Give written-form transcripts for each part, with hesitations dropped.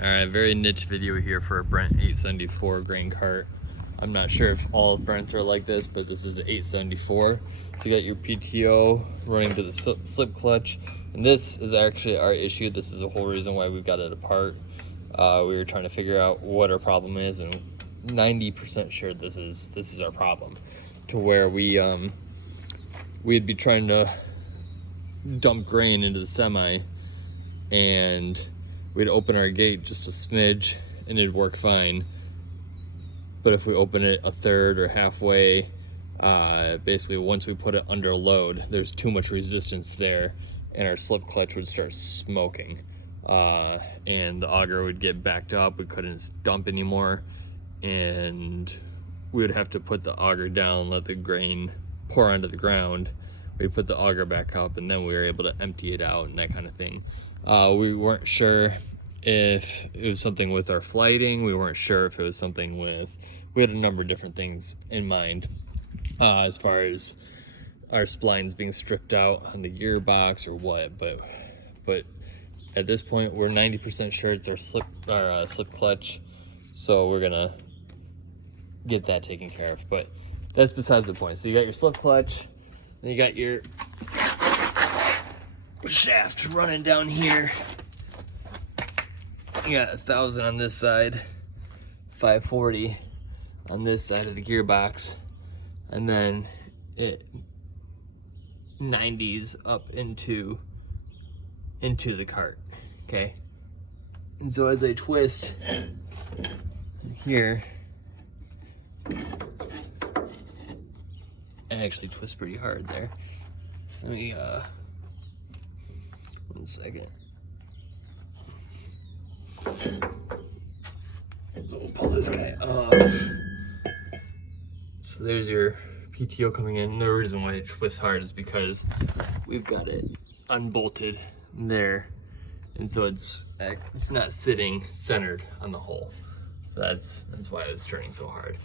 Alright, very niche video here for a Brent 874 grain cart. I'm not sure if all Brents are like this, but this is an 874. So you got your PTO running to the slip clutch. And this is actually our issue. This is the whole reason why we got it apart. We were trying to figure out what our problem is, and 90% sure this is our problem. To where we'd be trying to dump grain into the semi, and we'd open our gate just a smidge and it'd work fine. But if we open it a third or halfway, basically once we put it under load, there's too much resistance there and our slip clutch would start smoking. And the auger would get backed up, we couldn't dump anymore, and we would have to put the auger down, let the grain pour onto the ground. We put the auger back up, and then we were able to empty it out and that kind of thing. We weren't sure if it was something with our flighting. We weren't sure if it was something with, we had a number of different things in mind, as far as our splines being stripped out on the gearbox or what, but at this point we're 90% sure it's our slip clutch, so we're gonna get that taken care of. But that's besides the point. So you got your slip clutch, then you got your shaft running down here. You got 1,000 on this side, 540 on this side of the gearbox, and then it 90s up into the cart. Okay, and so as I twist here, I actually twist pretty hard there. Let me 1 second. So we'll pull this guy off. So there's your PTO coming in. The reason why it twists hard is because we've got it unbolted there, and so it's not sitting centered on the hole. So that's why it was turning so hard.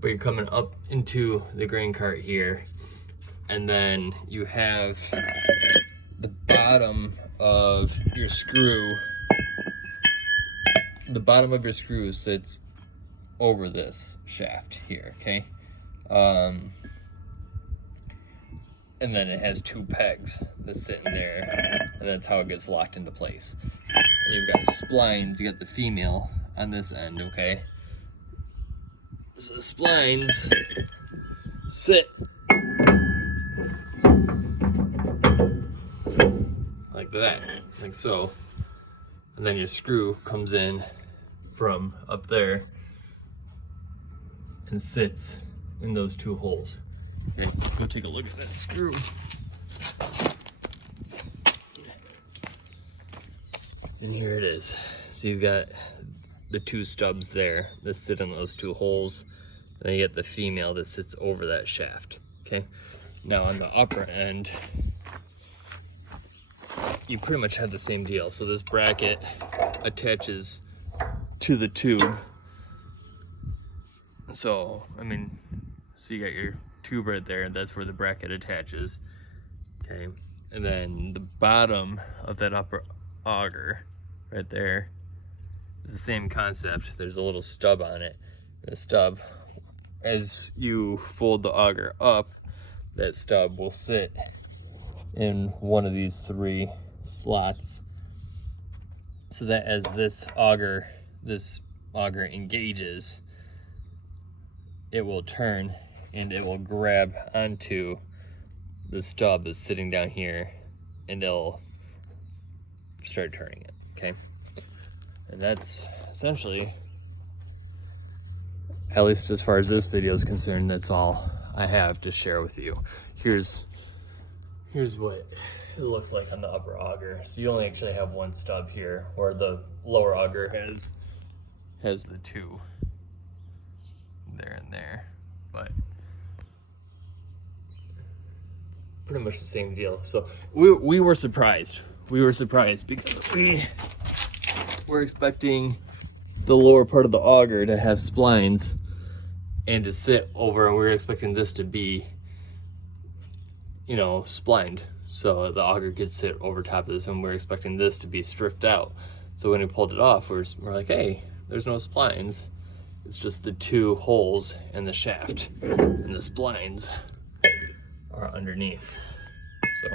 But you're coming up into the grain cart here, and then you have the bottom of your screw. The bottom of your screw sits over this shaft here, okay? And then it has 2 pegs that sit in there, and that's how it gets locked into place. And you've got splines, you got the female on this end, okay? So the splines sit like that, like so. And then your screw comes in from up there and sits in those 2 holes. Okay, let's go take a look at that screw. And here it is. So you've got the 2 stubs there that sit in those 2 holes. And then you get the female that sits over that shaft. Okay, now on the upper end, you pretty much have the same deal. So this bracket attaches to the tube. So, I mean, so you got your tube right there, and that's where the bracket attaches. Okay, and then the bottom of that upper auger right there is the same concept. There's a little stub on it. The stub, as you fold the auger up, that stub will sit in one of these 3 slots, so that as this auger engages, it will turn and it will grab onto the stub that's sitting down here, and it'll start turning it. Okay, and that's essentially, at least as far as this video is concerned, that's all I have to share with you. Here's what it looks like on the upper auger. So you only actually have 1 stub here, where the lower auger has the 2 there and there. But pretty much the same deal. So we were surprised. We were surprised because we were expecting the lower part of the auger to have splines and to sit over, and we were expecting this to be, you know, splined, so the auger could sit over top of this, and we're expecting this to be stripped out. So when we pulled it off, we're like, hey, there's no splines. It's just the 2 holes in the shaft, and the splines are underneath. So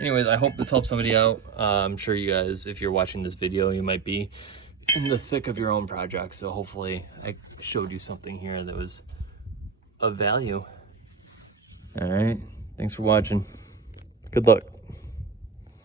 anyways, I hope this helps somebody out. I'm sure you guys, if you're watching this video, you might be in the thick of your own project. So hopefully I showed you something here that was of value. All right, thanks for watching. Good luck.